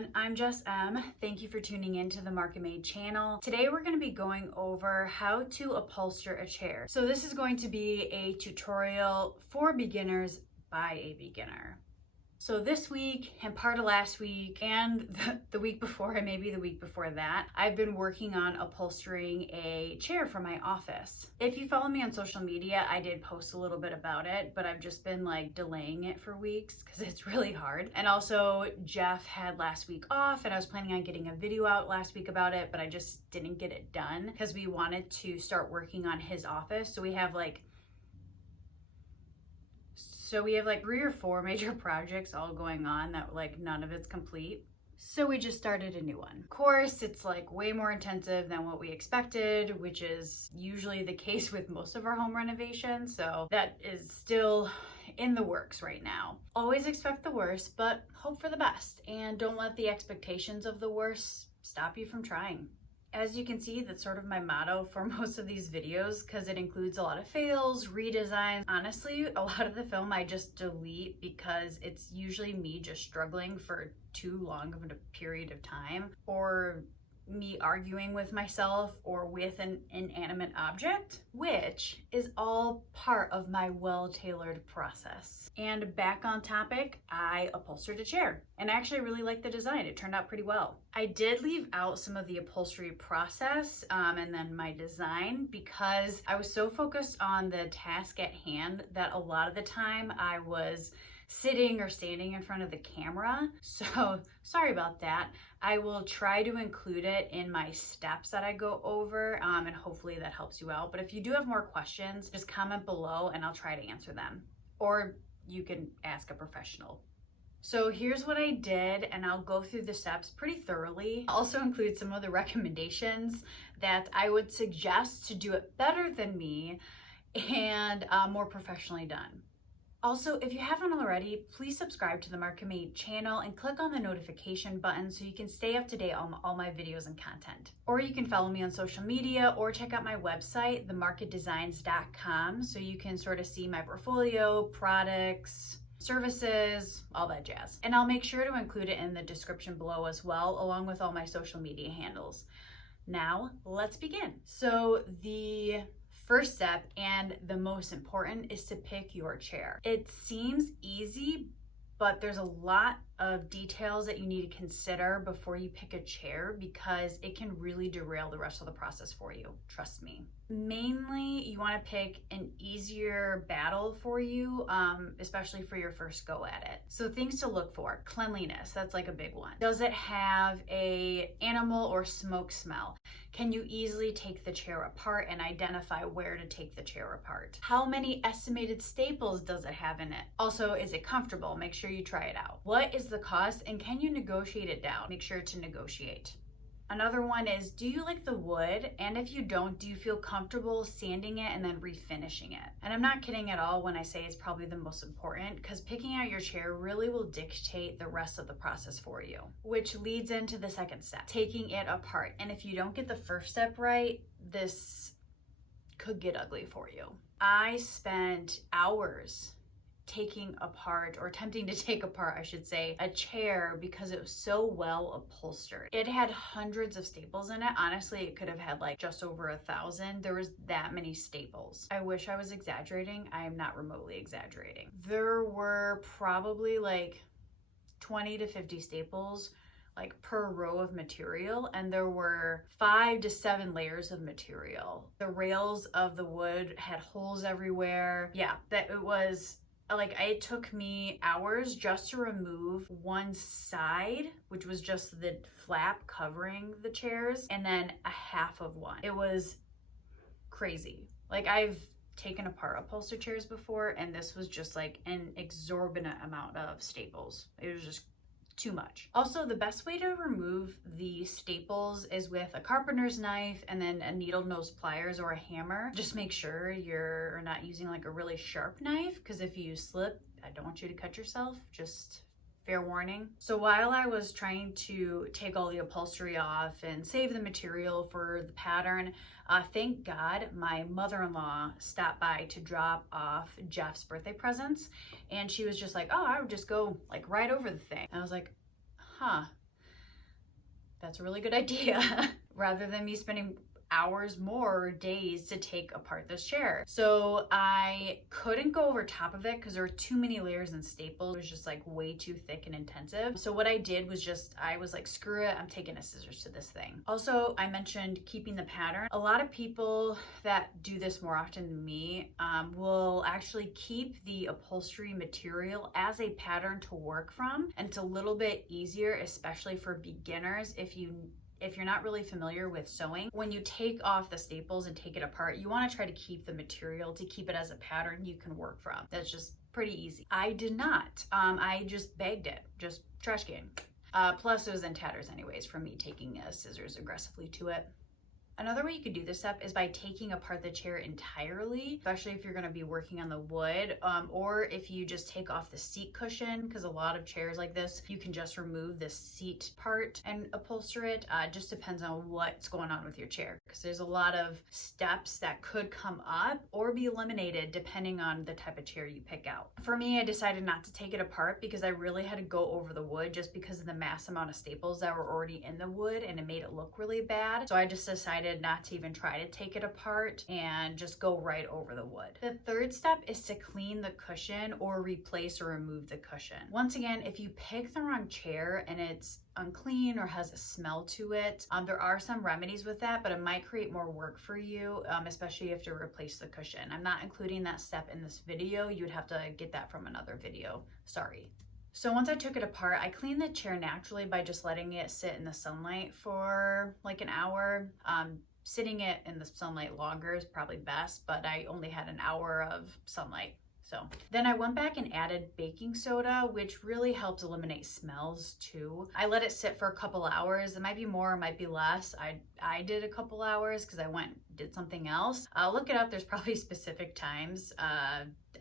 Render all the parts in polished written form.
everyone, I'm Jess M. Thank you for tuning into the Market Made channel. Today we're going to be going over how to upholster a chair. So this is going to be a tutorial for beginners by a beginner. So this week and part of last week and the week before and maybe the week before that, I've been working on upholstering a chair for my office. If you follow me on social media, I did post a little bit about it, but I've just been like delaying it for weeks because it's really hard. And also Jeff had last week off and I was planning on getting a video out last week about it, but I just didn't get it done because we wanted to start working on his office. So we have like 3 or 4 major projects all going on that like none of it's complete. So we just started a new one. Of course, it's like way more intensive than what we expected, which is usually the case with most of our home renovations. So that is still in the works right now. Always expect the worst, but hope for the best. And don't let the expectations of the worst stop you from trying. As you can see, that's sort of my motto for most of these videos because it includes a lot of fails, redesigns. Honestly, a lot of the film I just delete because it's usually me just struggling for too long of a period of time, or me arguing with myself or with an inanimate object, which is all part of my well-tailored process. And back on topic, I upholstered a chair and I actually really liked the design. It turned out pretty well. I did leave out some of the upholstery process and then my design because I was so focused on the task at hand that a lot of the time I was sitting or standing in front of the camera. So sorry about that. I will try to include it in my steps that I go over and hopefully that helps you out. But if you do have more questions, just comment below and I'll try to answer them. Or you can ask a professional. So here's what I did, and I'll go through the steps pretty thoroughly. I'll also include some of the recommendations that I would suggest to do it better than me and more professionally done. Also, if you haven't already, please subscribe to the Market Made channel and click on the notification button so you can stay up to date on all my videos and content. Or you can follow me on social media or check out my website, themarketdesigns.com, so you can sort of see my portfolio, products, services, all that jazz. And I'll make sure to include it in the description below as well, along with all my social media handles. Now, let's begin. So the first step and the most important is to pick your chair. It seems easy, but there's a lot of details that you need to consider before you pick a chair because it can really derail the rest of the process for you. Trust me. Mainly, you want to pick an easier battle for you, especially for your first go at it. So things to look for: cleanliness, that's like a big one. Does it have a animal or smoke smell? Can you easily take the chair apart and identify where to take the chair apart? How many estimated staples does it have in it? Also, is it comfortable? Make sure you try it out. What is the cost and can you negotiate it down? Make sure to negotiate. Another one is, do you like the wood? And if you don't, do you feel comfortable sanding it and then refinishing it? And I'm not kidding at all when I say it's probably the most important, because picking out your chair really will dictate the rest of the process for you, which leads into the second step, taking it apart. And if you don't get the first step right, this could get ugly for you. I spent hours taking apart, or attempting to take apart, I should say, a chair because it was so well upholstered. It had hundreds of staples in it. Honestly, it could have had like just over 1,000. There was that many staples. I wish I was exaggerating. I am not remotely exaggerating. There were probably like 20 to 50 staples like per row of material, and there were 5 to 7 layers of material. The rails of the wood had holes everywhere. Yeah, that it was like, it took me hours just to remove one side, which was just the flap covering the chairs, and then a half of one. It was crazy. Like, I've taken apart upholstered chairs before, and this was just like an exorbitant amount of staples. It was just too much. Also, the best way to remove the staples is with a carpenter's knife and then a needle nose pliers or a hammer. Just make sure you're not using like a really sharp knife, because if you slip, I don't want you to cut yourself. Just fair warning. So while I was trying to take all the upholstery off and save the material for the pattern, thank God my mother-in-law stopped by to drop off Jeff's birthday presents, and she was just like, oh, I would just go like right over the thing. And I was like, huh. that's a really good idea rather than me spending hours more or days to take apart this chair. So I couldn't go over top of it because there were too many layers and staples. It was just like way too thick and intensive. So what I did was I was like, screw it, I'm taking a scissors to this thing. Also, I mentioned keeping the pattern. A lot of people that do this more often than me will actually keep the upholstery material as a pattern to work from, and it's a little bit easier, especially for beginners. If you're not really familiar with sewing, when you take off the staples and take it apart, you want to try to keep the material to keep it as a pattern you can work from. That's just pretty easy. I did not. I just bagged it, just trash can. Plus it was in tatters anyways from me taking scissors aggressively to it. Another way you could do this step is by taking apart the chair entirely, especially if you're going to be working on the wood, or if you just take off the seat cushion, because a lot of chairs like this, you can just remove the seat part and upholster it. It just depends on what's going on with your chair, because there's a lot of steps that could come up or be eliminated depending on the type of chair you pick out. For me, I decided not to take it apart because I really had to go over the wood just because of the mass amount of staples that were already in the wood, and it made it look really bad. So I just decided not to even try to take it apart and just go right over the wood. The third step is to clean the cushion or replace or remove the cushion. Once again, if you pick the wrong chair and it's unclean or has a smell to it, there are some remedies with that, but it might create more work for you, especially if you have to replace the cushion. I'm not including that step in this video. You would have to get that from another video. Sorry. So once I took it apart, I cleaned the chair naturally by just letting it sit in the sunlight for like an hour. Sitting it in the sunlight longer is probably best, but I only had an hour of sunlight. So then I went back and added baking soda, which really helps eliminate smells too. I let it sit for a couple hours. It might be more, it might be less. I did a couple hours because I did something else. I'll look it up. There's probably specific times.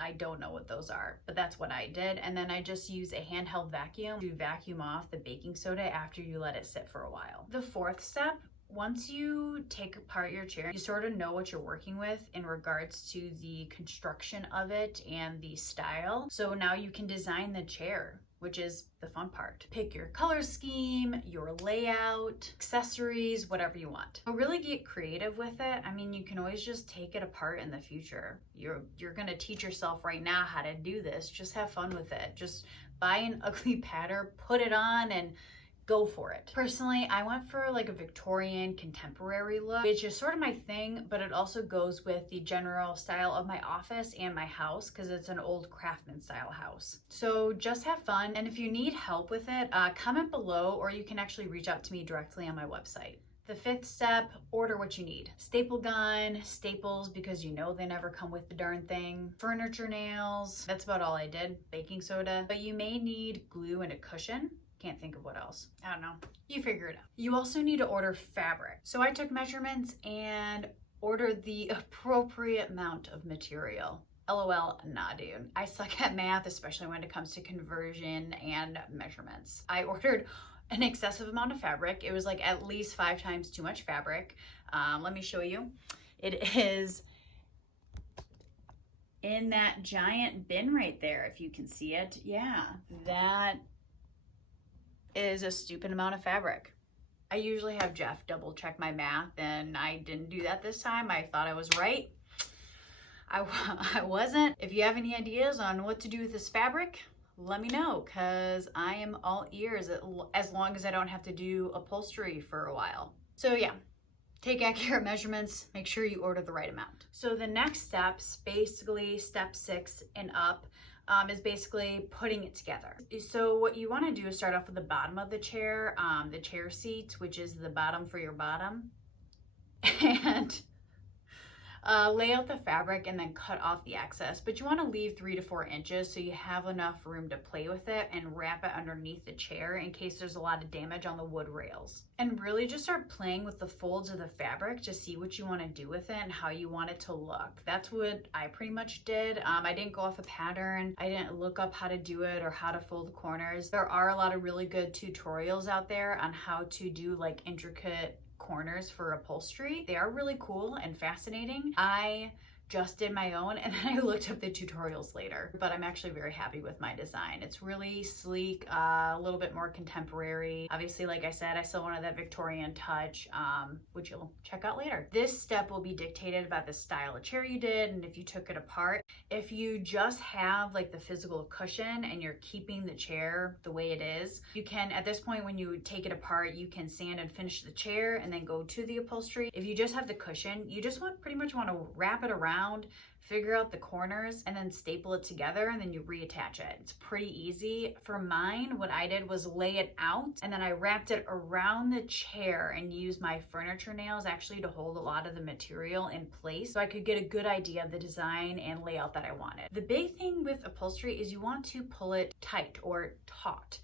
I don't know what those are, but that's what I did. And then I just use a handheld vacuum to vacuum off the baking soda after you let it sit for a while. The fourth step, once you take apart your chair, you sort of know what you're working with in regards to the construction of it and the style. So now you can design the chair, which is the fun part. Pick your color scheme, your layout, accessories, whatever you want. But really get creative with it. I mean, you can always just take it apart in the future. You're gonna teach yourself right now how to do this. Just have fun with it. Just buy an ugly pattern, put it on, and go for it. Personally, I went for like a Victorian contemporary look, which is sort of my thing, but it also goes with the general style of my office and my house because it's an old craftsman style house. So just have fun. And if you need help with it, comment below, or you can actually reach out to me directly on my website. The fifth step, order what you need. Staple gun, staples, because you know they never come with the darn thing. Furniture nails, that's about all I did. Baking soda, but you may need glue and a cushion. Can't think of what else. I don't know. You figure it out. You also need to order fabric. So I took measurements and ordered the appropriate amount of material. LOL, nah dude. I suck at math, especially when it comes to conversion and measurements. I ordered an excessive amount of fabric. It was like at least 5 times too much fabric. Let me show you. It is in that giant bin right there, if you can see it. Yeah, that is a stupid amount of fabric. I usually have Jeff double check my math, and I didn't do that this time. I thought I was right. I wasn't. If you have any ideas on what to do with this fabric, let me know, because I am all ears as long as I don't have to do upholstery for a while. So yeah, take accurate measurements, make sure you order the right amount. So the next steps, basically step 6 and up, is basically putting it together. So what you want to do is start off with the bottom of the chair seat, which is the bottom for your bottom, and lay out the fabric and then cut off the excess. But you want to leave 3 to 4 inches so you have enough room to play with it and wrap it underneath the chair in case there's a lot of damage on the wood rails. And really just start playing with the folds of the fabric to see what you want to do with it and how you want it to look. That's what I pretty much did. I didn't go off a pattern. I didn't look up how to do it or how to fold the corners. There are a lot of really good tutorials out there on how to do like intricate corners for upholstery. They are really cool and fascinating. I just did my own, and then I looked up the tutorials later. But I'm actually very happy with my design. It's really sleek, a little bit more contemporary. Obviously, like I said, I still wanted that Victorian touch, which you'll check out later. This step will be dictated by the style of chair you did and if you took it apart. If you just have like the physical cushion and you're keeping the chair the way it is, you can, at this point when you take it apart, you can sand and finish the chair and then go to the upholstery. If you just have the cushion, you just pretty much want to wrap it around, figure out the corners, and then staple it together, and then you reattach it. It's pretty easy. For mine, what I did was lay it out, and then I wrapped it around the chair and used my furniture nails actually to hold a lot of the material in place so I could get a good idea of the design and layout that I wanted. The big thing with upholstery is you want to pull it tight or taut.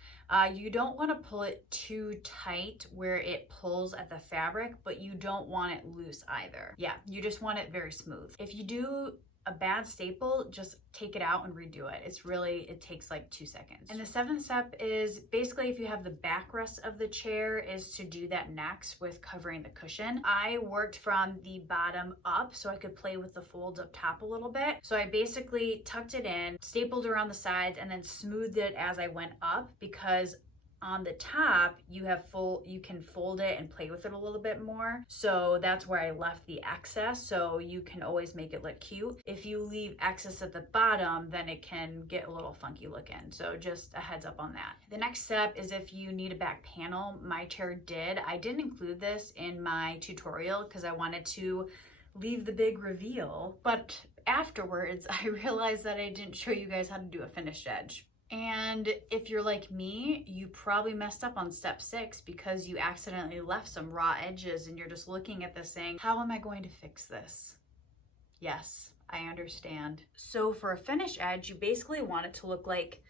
You don't want to pull it too tight where it pulls at the fabric, but you don't want it loose either. Yeah, you just want it very smooth. If you do a bad staple, just take it out and redo it. It takes like 2 seconds. And the 7th step is basically, if you have the backrest of the chair, is to do that next with covering the cushion. I worked from the bottom up so I could play with the folds up top a little bit. So I basically tucked it in, stapled around the sides, and then smoothed it as I went up, because on the top you can fold it and play with it a little bit more. So that's where I left the excess, so you can always make it look cute. If you leave excess at the bottom, then it can get a little funky looking. So just a heads up on that. The next step is if you need a back panel. My chair did. I didn't include this in my tutorial because I wanted to leave the big reveal, but afterwards I realized that I didn't show you guys how to do a finished edge. And if you're like me, you probably messed up on step 6 because you accidentally left some raw edges and you're just looking at this saying, how am I going to fix this? Yes, I understand. So for a finished edge, you basically want it to look like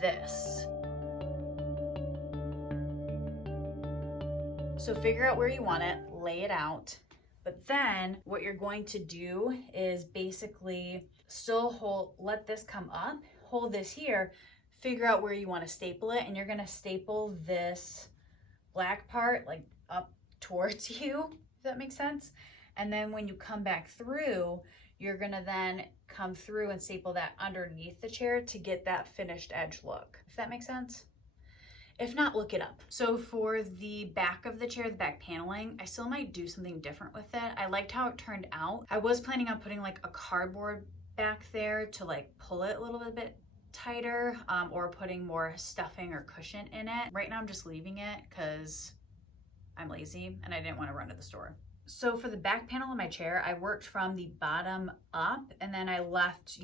this. So figure out where you want it, lay it out. But then what you're going to do is basically let this come up, hold this here, figure out where you want to staple it, and you're going to staple this black part like up towards you, if that makes sense. And then when you come back through, you're going to then come through and staple that underneath the chair to get that finished edge look, if that makes sense. If not, look it up. So for the back of the chair, the back paneling, I still might do something different with it. I liked how it turned out. I was planning on putting like a cardboard back there to like pull it a little bit tighter, or putting more stuffing or cushion in it. Right now I'm just leaving it because I'm lazy and I didn't want to run to the store. So for the back panel of my chair, I worked from the bottom up, and then I left,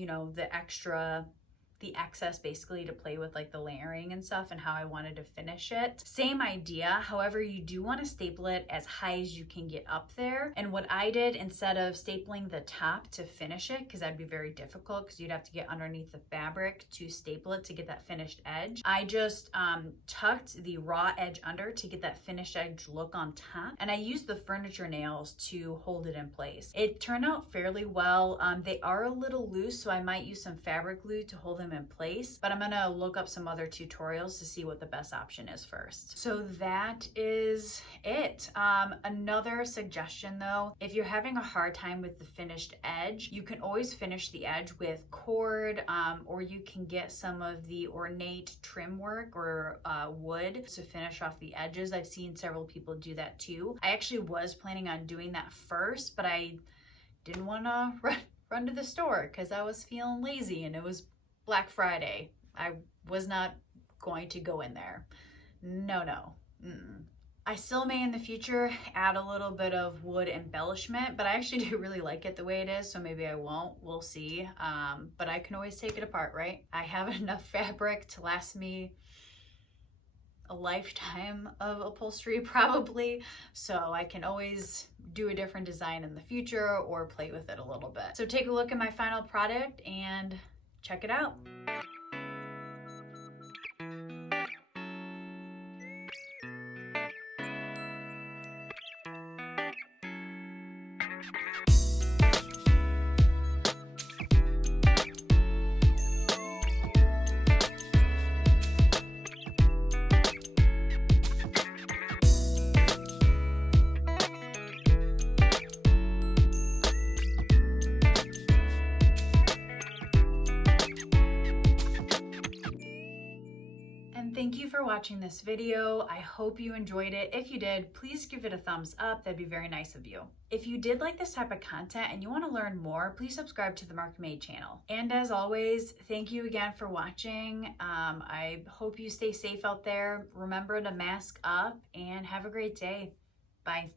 the excess basically to play with like the layering and stuff and how I wanted to finish it. Same idea. However, you do want to staple it as high as you can get up there. And what I did, instead of stapling the top to finish it, because that'd be very difficult because you'd have to get underneath the fabric to staple it to get that finished edge, I just tucked the raw edge under to get that finished edge look on top. And I used the furniture nails to hold it in place. It turned out fairly well. They are a little loose, so I might use some fabric glue to hold them in place, but I'm gonna look up some other tutorials to see what the best option is first. So that is it. Another suggestion though, if you're having a hard time with the finished edge, you can always finish the edge with cord, or you can get some of the ornate trim work or wood to finish off the edges. I've seen several people do that too. I actually was planning on doing that first, but I didn't want to run to the store because I was feeling lazy and it was Black Friday. I was not going to go in there. No. I still may in the future add a little bit of wood embellishment, but I actually do really like it the way it is, so maybe I won't. We'll see. But I can always take it apart, right? I have enough fabric to last me a lifetime of upholstery probably, so I can always do a different design in the future or play with it a little bit. So take a look at my final product and check it out. Thank you for watching this video. I hope you enjoyed it. If you did, please give it a thumbs up. That'd be very nice of you. If you did like this type of content and you want to learn more, please subscribe to the Mark Made channel. And as always, thank you again for watching. I hope you stay safe out there. Remember to mask up and have a great day. Bye.